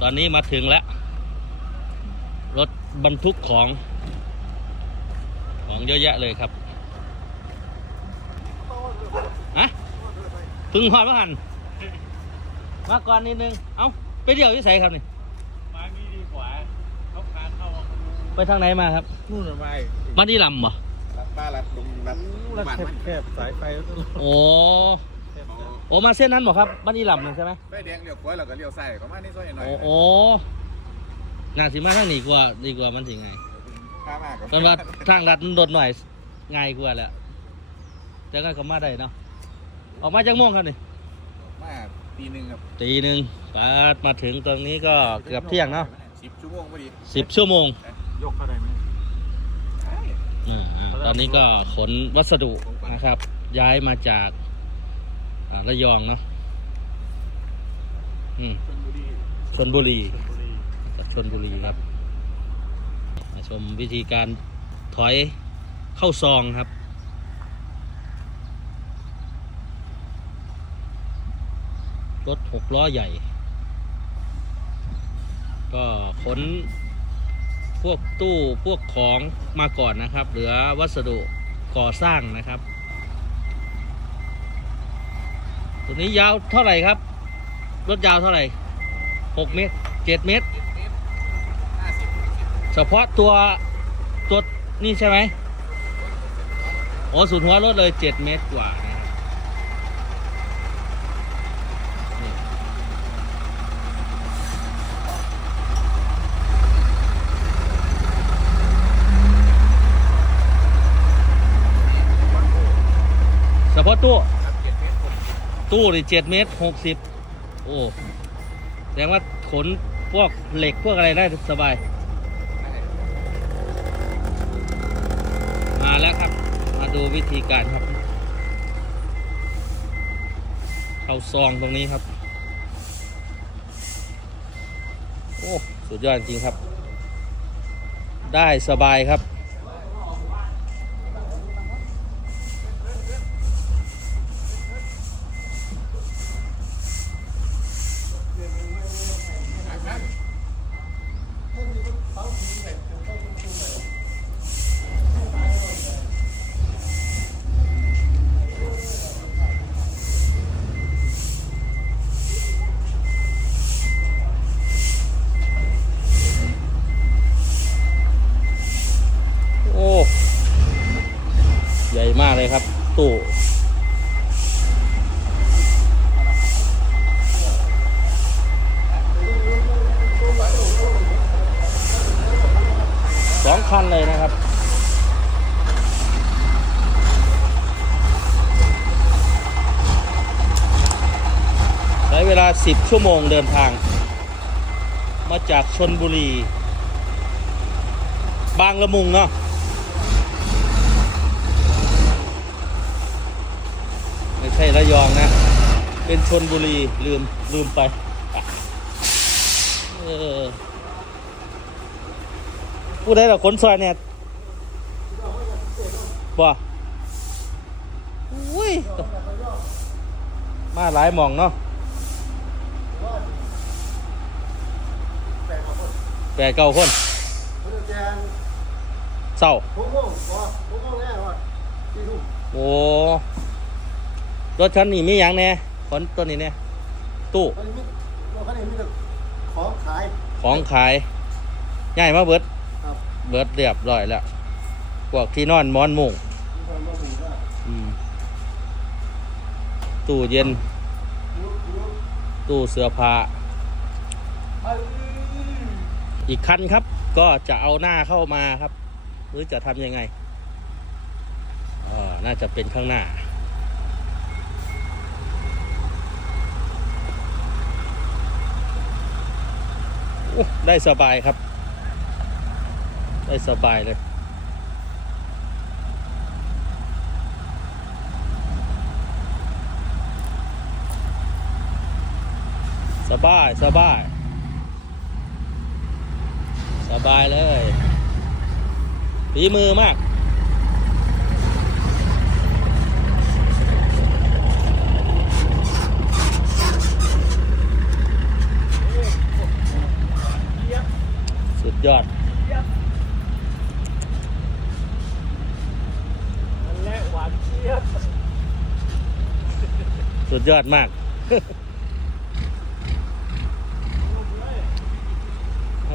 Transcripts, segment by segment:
ตอนนี้มาถึงแล้ว รถบรรทุกของ ของเยอะแยะเลยครับอะเพึ่งหอดมาหันมาก่อนนิดนึง เอ้า ไปเดี่ยวที่ใสครับนี่มานี่ดีกว่าเขาพาเข้าไปทางไหนมาครับ นู่นทำไมมาที่ลำบ่รัดป้ารัดลุงรัดรัดมันแคบแคบสายไฟก็ต้องโอ้ โอ้มาเส้นนั้นบ่ครับบ้านอีลำนั่นใช่ไหมไฟแดงเลี้ยวขวาแล้วก็เลี้ยวซ้ายประมาณนี้ซอยหน่อยโอ้โอ้น่าสิมาทางนี้กว่าดีกว่ามันสิไงข้ามากกับเป็นว่าทางลัดมันโดดหน่อยง่ายกว่าแหล้วจะกันก็มาได้เนาะออกมาจากโม่วงครับนี่มาปีหนึ่งครับตีหนึ่งปาดมาถึงตรงนี้ก็เกือบเที่ยงเนาะสิบชั่วโมงพอดีสิบชั่วโมงยกเข้าได้ไหมอ่าอ่าตอนนี้ก็ขนวัสดุนะครับ ย้ายมาจากอ่า ระยองเนาะอืมชลบุรีชนบุรีชลบุรีชนบุรีครับมาชมวิธีการถอยเข้าซองครับ รถหกล้อใหญ่ ก็ขนพวกตู้พวกของมาก่อนนะครับ เหลือวัสดุก่อสร้างนะครับ ตัวนี้ยาวเท่าไหร่ครับ รถยาวเท่าไหร่หกเมตรเจ็ดเมตร เฉพาะตัวตัวนี่ใช่ไหมโอ้สุดหัวรถเลยเจ็ดเมตรกว่านะครับเฉพาะตู้ค ตู้นี่เจ็ดเมตรหกสิบโอ้แสดงว่าขนพวกเหล็กพวกอะไรได้สบาย มาแล้วครับ มาดูวิธีการครับ เข้าซองตรงนี้ครับ โอ้ สุดยอดจริงครับ ได้สบายครับ โอ้ ใหญ่มากเลยครับ ตู้สองคันเลยนะครับใช้เวลา 10 ชั่วโมงเดินทาง มาจากชนบุรี บางละมุงเนาะ ไม่ ใช่ระยองนะ เป็นชนบุรีลืมลืมไป เออผู้ใดเราขนซอยเนี่ยบ่อุ้ย มาหลายหมองเนาะแปดเก้าคนเศร้าโอ้ รถคันนี้มีอย่างแน่ขนตัวนี้แน่ตู้ของขาย ของขายง่ายมาเบิดครับ เบิดเรียบร้อยแล้วพวกที่นอนมอนมุงมีความมาถึงว่าอืมตู้เย็นตู้เสื้อผ้าอีกคันครับ ก็จะเอาหน้าเข้ามาครับ หรือจะทำยังไงเอ่อน่าจะเป็นข้างหน้า ได้สบายครับ ได้สบายเลย สบาย สบาย สบายเลยฝีมือมาก ยอด นั่นแหละหวานเจี๊ยบ สุดยอดมาก เอ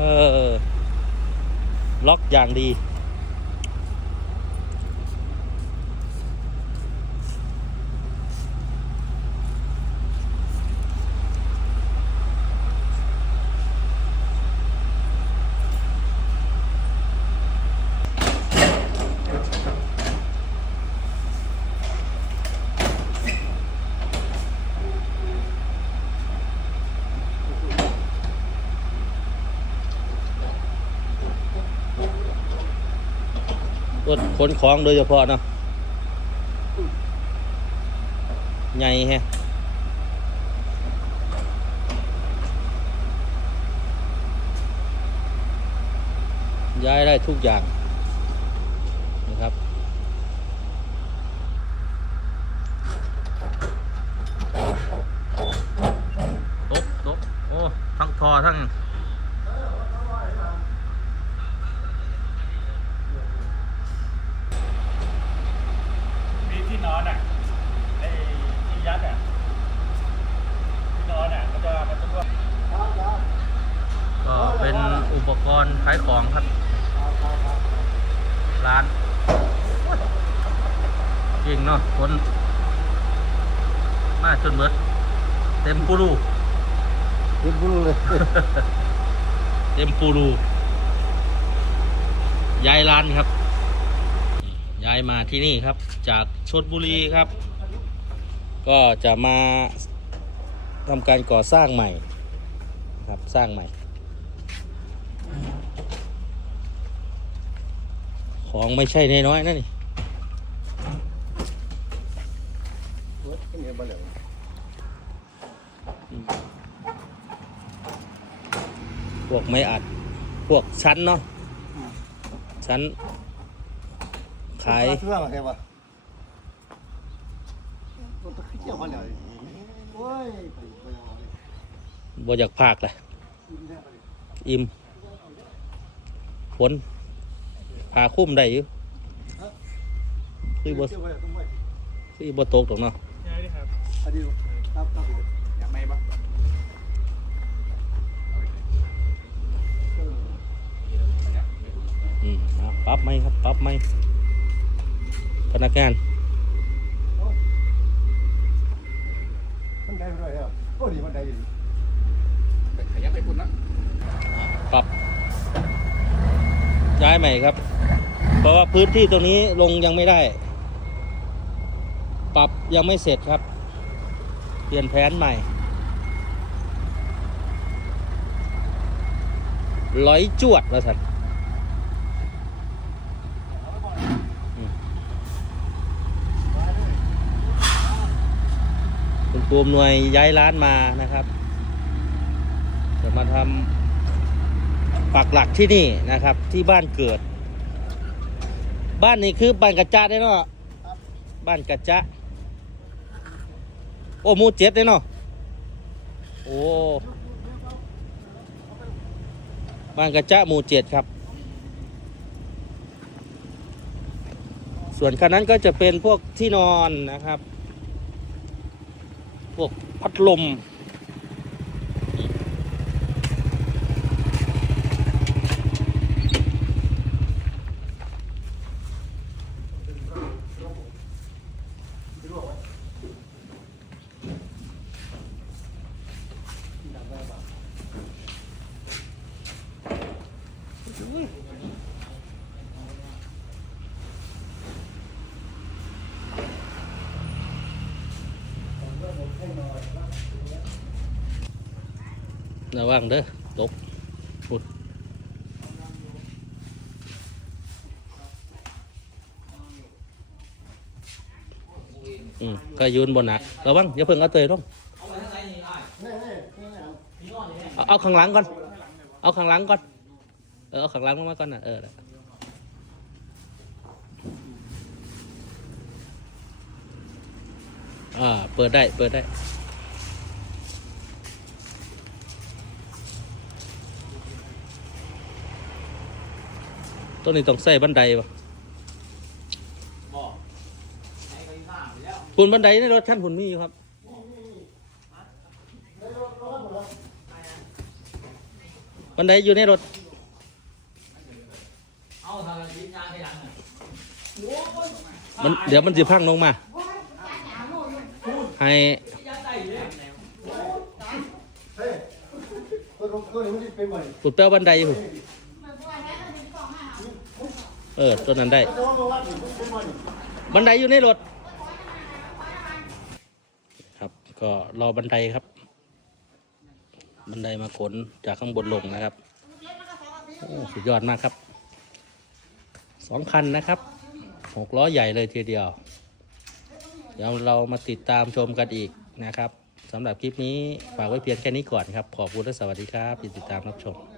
อ ล็อกอย่างดี รถขนของโดยเฉพาะเนาะใหญ่แฮะย้ายได้ทุกอย่างนะครับตบตบโอ้ ทั้งทอทั้ง มีที่นอนอะไอ้ที่ยัดอะที่นอนอะมันจะมันจะรวบ ก็เป็นอุปกรณ์ขายข องครับ ร้านจริงเนาะคน มาจนเบิด เต็มปูรูเต็มบุ้เลยเต็มปูรูย้ายร้านครับ ย้ายมาที่นี่ครับ จากชลบุรีครับ ก็จะมาทำการก่อสร้างใหม่นะครับสร้างใหม่ ของไม่ใช่น้อยๆนะนี่พวกไม่อัด พวกชั้นเนาะชั้น ขายเสื้ออะไรวะมันตะเกียบมาเลยโอ้ยไปไปเอาเลยบ่อยากพากเลยกินได้ไปเลยอิ่มฝน พาคุ้มได้อยู่คือบ่เที่ยวไปต้องไปคือบ่ตกตรงเนาะใช่ดิครับอันนี้ครับครับอยากไหมปะอืมอะปรั๊บไหมครับปรั๊บไหมพนักงานมันได้ไปด้วยเหรอโอ้ดีมันได้อยู่ขยับไปคุณนะปรับ ย้ายใหม่ครับ เพราะว่าพื้นที่ตรงนี้ลงยังไม่ได้ ปรับยังไม่เสร็จครับ เปลี่ยนแผนใหม่ร้อยจวดแล้วสันคุณปูมหน่วยย้ายร้านมานะครับ จะมาทำ ปักหลักที่นี่นะครับ ที่บ้านเกิด บ้านนี้คือบ้านกระจะได้เนาะบ้านกระจะโอ้หมูเจ็ดได้เนาะโอ้บ้านกระจะหมูเจ็ดครับ ส่วนคันนั้นก็จะเป็นพวกที่นอนนะครับ พวกพัดลม ระวังเด้อตกปุดอืมก็ยืนบนหนักระวังอย่าเพิ่งเอาเตยลงเอาเอาข้างหลังก่อน เอาข้างหลังก่อน เออเอาข้างหลังมาก่อนนะเออน่ะอ่าเปิดได้ เปิดได้ ต้นนี้ต้องใส่บันไดปะปุ่นบันไดในรถท่านหุ่นมีอยู่ครับบันไดอยู่ในรถมันเดี๋ยวมันจะพังลงมา ให้ยาใส่เลยเฮ้ยตัวตัวนี้มันเป็นบ่อยปุดแป้วบันไดอยู่ ออตัวนั้นได้ บันไดอยู่ในรถ ครับก็รอบันไดครับ บันไดมาขนจากข้างบนลงนะครับโอ้สุดยอดมากครับสองคันนะครับหกล้อใหญ่เลยทีเดียว เดี๋ยวเรามาติดตามชมกันอีกนะครับสำหรับคลิปนี้ ฝากไว้เพียงแค่นี้ก่อนครับ ขอบคุณและสวัสดีครับที่ติดตามรับชม